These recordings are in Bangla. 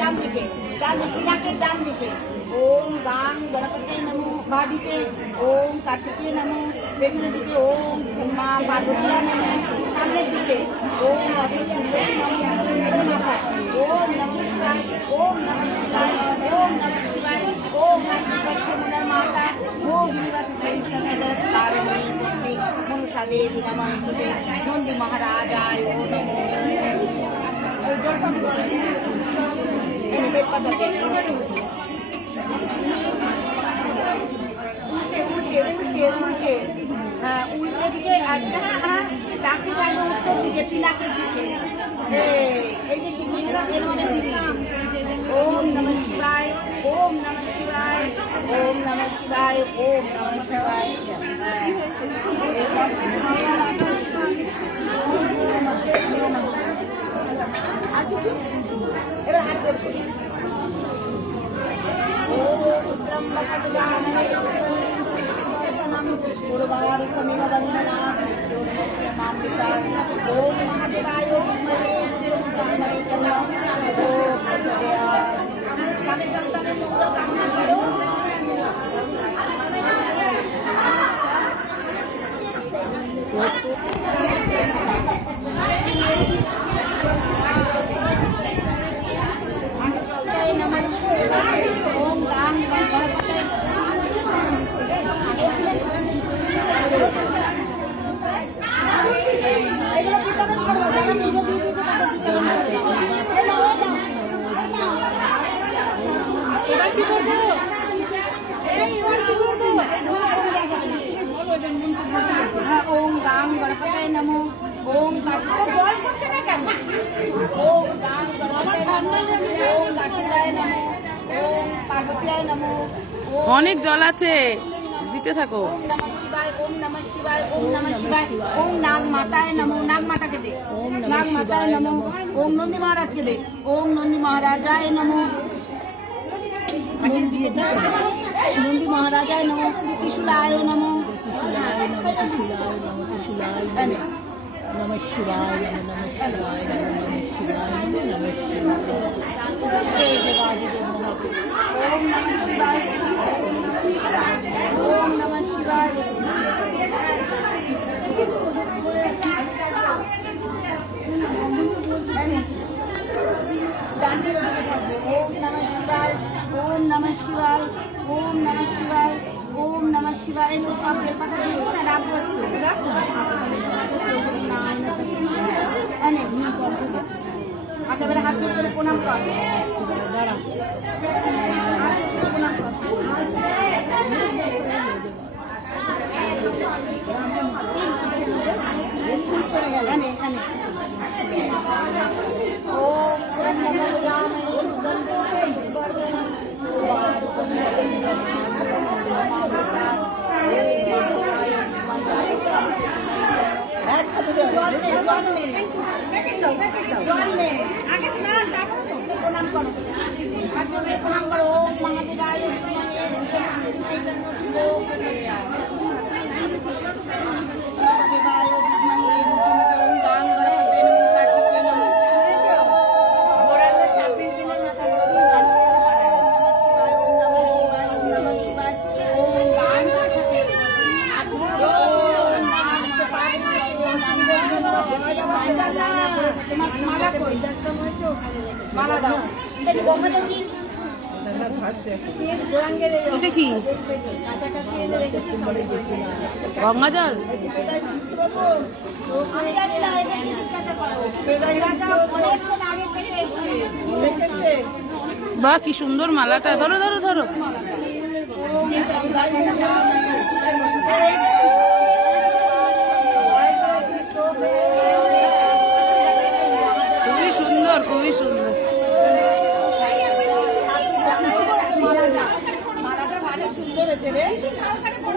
ডান দিকে, পিনাকের ডান দিকে। ওম গাং গণপতি নমো বাদিকে, ওম কার্তিকে নমো পেছনের দিকে, ওম মা পার্বতীয়া নমো সামনের দিকে, ওম অশোক সুন্দরী নমো মাথায়, ওম নমঃ শিবায়, ওম নমঃ শিবায়, ওম নমঃ শিবায়, ওম শ্রীকৃষ্ণের মাতা, ওম গিরিবাস কৃষ্ণের কারণে মনসা দেবী নমস্তুতে, নন্দী মহারাজায় নমো। উল্টো দিকে ডাকতে যাবে উত্তর দিকে, পিনাকের দিকে। এই যে শিখিয়েছিলাম এর মানে দিবি। ওম নমঃ শিবায়, ওম নমঃ শিবায়, ওম নমঃ শিবায়, ওম নমঃ শিবায়। আর কিছু এবার হাত করবো। ওম গাং গণপতায় নমো, ওম জল পড়ছে না কেন? ওম গাং গণপতায় নমো, ওম কার্তিকায় নমো, ওম পার্বতীয়ায় নমো। অনেক জল আছে, দিতে থাকো। ওম নমঃ শিবায়, ওম নমঃ শিবায়, ওম নমঃ শিবায়, ওম নাগ মাতায় নমো, নাগ মাতাকে দে, নাগ মাতায় নমো, ওম নন্দী মহারাজকে দে, ওম নন্দী মহারাজায় নমো। নন্দী মহারাজায় নমো, ত্রিশূলায় নমো, ত্রিশূলায় নমঃ ত্রিশূলায় নমঃ ত্রিশূলায় নমঃ শিবায় নমঃ শিবায় নমঃ শিবায় নমঃ শিবায়। ওম নমঃ শিবায়, ওম নমঃ শিবায়। ডান্ডি ওদিকে থাকবে। ওম নমঃ শিবায়, ওম নমঃ শিবায়, ওম নমঃ শিবায়, ওম নমঃ শিবায়। এই সব বেলপাতা দিয়ে না রাখবো একটু। আচ্ছা এবারে হাত জোড় করে প্রণাম কর। প্রণাম কর। প্রণাম করো, প্রণাম করো। ওম মহাদেবায় মালা দাও। এটা কি গঙ্গা জল? আমি জানি না, এদের জিজ্ঞাসা করো। এরা সব অনেকক্ষণ আগের থেকে এসছে। বাহ, কি সুন্দর মালাটা। ধরো ধরো ধরো। খুবই সুন্দর, খুবই সুন্দর। মালাটা ভারী সুন্দর হয়েছে রে,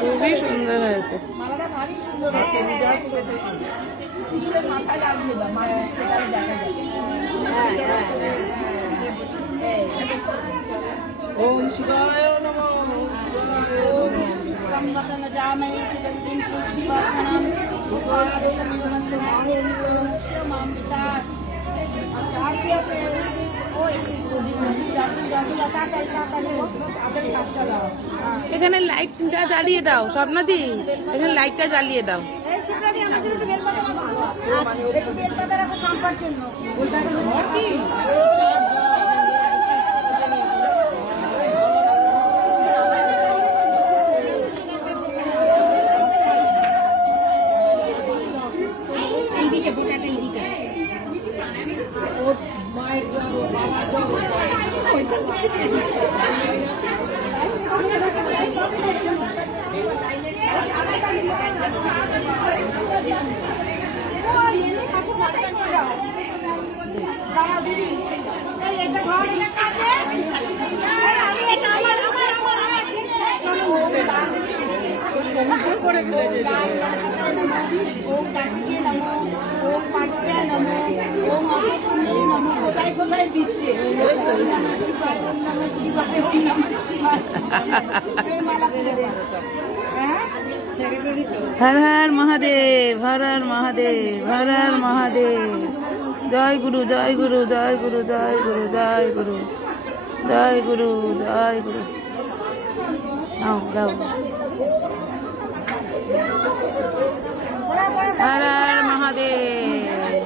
খুবই সুন্দর হয়েছে। মালাটা ভারী সুন্দর হয়েছে। ত্রিশূলের মাথায় লাগিয়ে দাও, মায়ের সেটাই দেখা যায়। ওম শিবায় নমঃ, ওম ব্রহ্মতন জামে সুগন্ধিম পুষ্টিবর্ধনম উপাদকমিদং সুগন্ধিম মামৃতা। আচ্ছা আর কি আছে? ওই তাড়াতাড়ি তাড়াতাড়ি তাড়াতাড়ি কাজ চালাও। এখানে লাইটটা জ্বালিয়ে দাও স্বপ্নাদি, এখানে লাইটটা জ্বালিয়ে দাও। এই শিবরাদি আমাদের একটু বেলপাতা রাখো। আচ্ছা, একটু বেলপাতা রাখো সম্পার জন্য। কি? এইদিকে বোটাটা এইদিকে। দাঁড়াও দিদি, এই একটা ঘর এটা কাটে। আমি এটা আমার সমস্যা করে ফেলেছে। ওম কার্তিকে নমো, ওম পার্বতীয় নমো, ওম অষ্টমী নমো। কোথায় কোথায় দিচ্ছে? ওম নমঃ শিবায়, ওম নমঃ শিবায়, ওম নমঃ শিবায়। এই মালা পরে দে। হ্যাঁ, সেক্রেটারি তো। হর হর মহাদেব, হর হর মহাদেব, হর হর মহাদেব। জয় গুরু, জয় গুরু, জয় গুরু, জয় গুরু, জয় গুরু, জয় গুরু, জয় গুরু। নাও দাও। হর হর মহাদেব।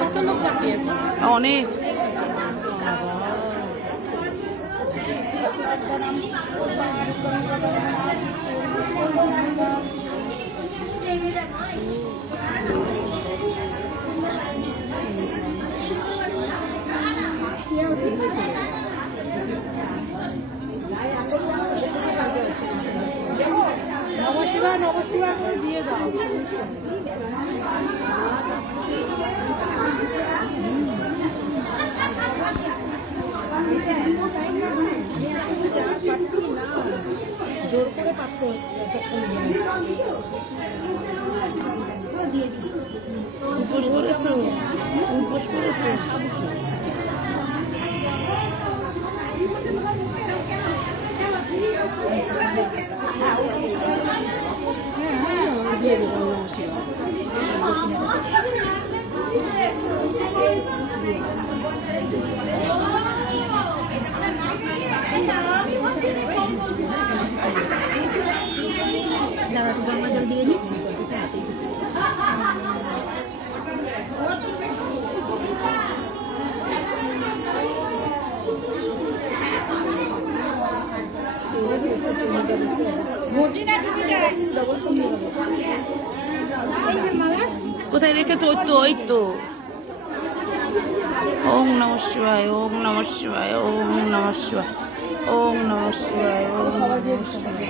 কত লোক বাকি আছে? অনেক। নবশিবা নবশিবা করে দিয়ে দাও। জোর করে পাঠতে হচ্ছে। উপোস করেছো, উপোস করেছো। দিয়ে দেবো নবশিবা। দাঁড়া, তো গঙ্গা জল দিয়ে দিই। কোথায় রেখেছো? ওই তো, ওই তো। ওম নমঃ শিবায়, ওম নমঃ শিবায়, ওম নমঃ শিবায়, ওম নমঃ শিবায়, ওম নমঃ শিবায়,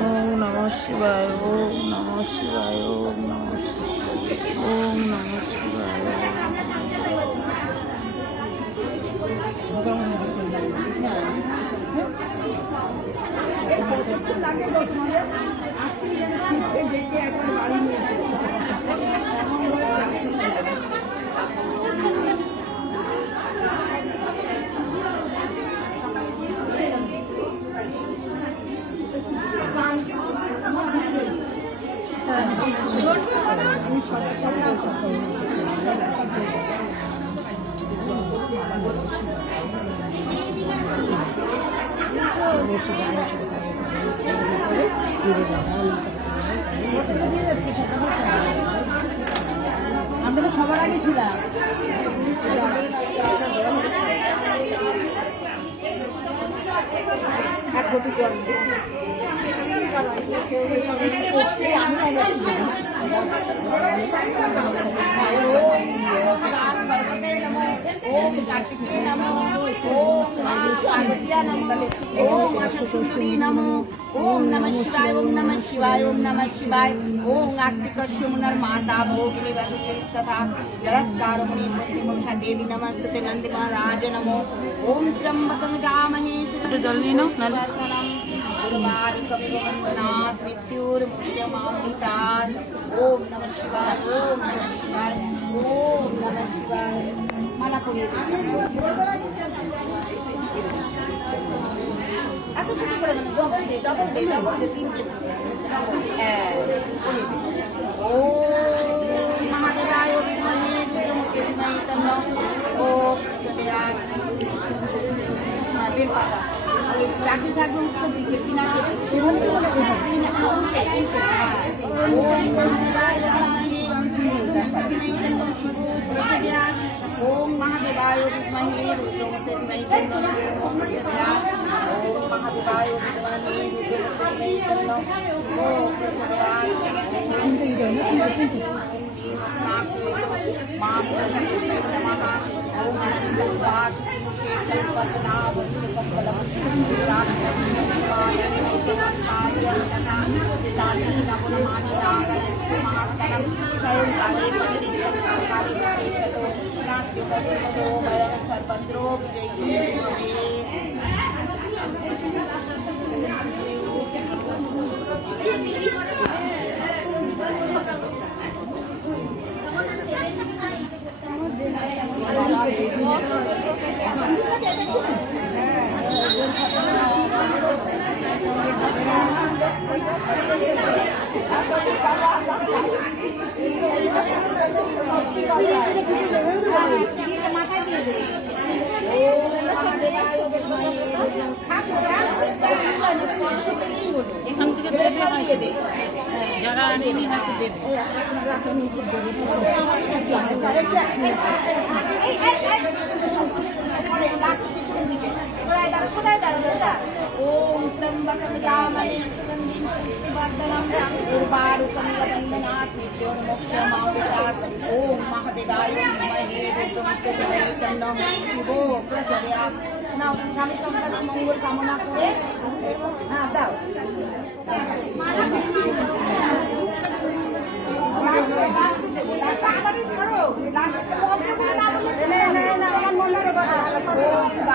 ওম নমঃ শিবায়, ওম নমঃ শিবায়, ওম নমঃ শিবায়, ওম নমঃ শিবায়। আমরা তো সবার আগে ছিলাম। এক কোটি জল ओम कार्तिकेय नमो, ओम पार्वतीय नमो, ओम अष्टमी नमो, ओम नमः शिवाय, ओम नमः शिवाय, ओम नमः शिवाय, ओम आस्तिकस्य मुनर माता भोगिनी वसुस्तथा जलत्कारमुनि प्रतिमोषा देवी नमस्ते नंदी महाराज नमो, ओम त्र्यंबकं जामहे वंदनात् मृत्युर्मुक्षमामृतात्। ओम नमः शिवाय, ओम नमः शिवाय, ओम नमः शिवाय। माला पड़िए এত ছুটি করে মানে ডবল দে তিনটে ও মহাদেবায় বিদ্মহে রুদ্রমূর্তে ধীমহি তন্নো ও প্রচোদয়াৎ। বেল পাতা ওই লাঠি থাকবে উত্তর দিকে পিনাকে ওম মহাদেবায় বিদ্মহে রুদ্রমূর্তে ধীমহি তন্নো প্রচোদয়াৎ। ওম মহাদেবায় বিদ্মহে রুদ্রমূর্তে ধীমহি তন্নো প্রচোদয়াৎ। ওম মহাদেবায় বিদ্মহে রুদ্রমূর্তে ধীমহি তন্নো প্রচোদয়াৎ। सर्वत्रो মাথায় দিয়ে দে এখান থেকে দিয়ে দে যারা আনেনি হয়তো দেবে ओम त्र्यंबकं सुगंधिं पुष्टिवर्धनं उर्वारुकं लवन्नात् मृत्योर्मोक्षमामृतात्। ओम महादेवाय विद्महे रुद्रमूर्ते धीमहि तन्नो प्रचोदयात्। নাও স্বামী সন্তানের মঙ্গল কামনা করে হ্যাঁ দাও ওম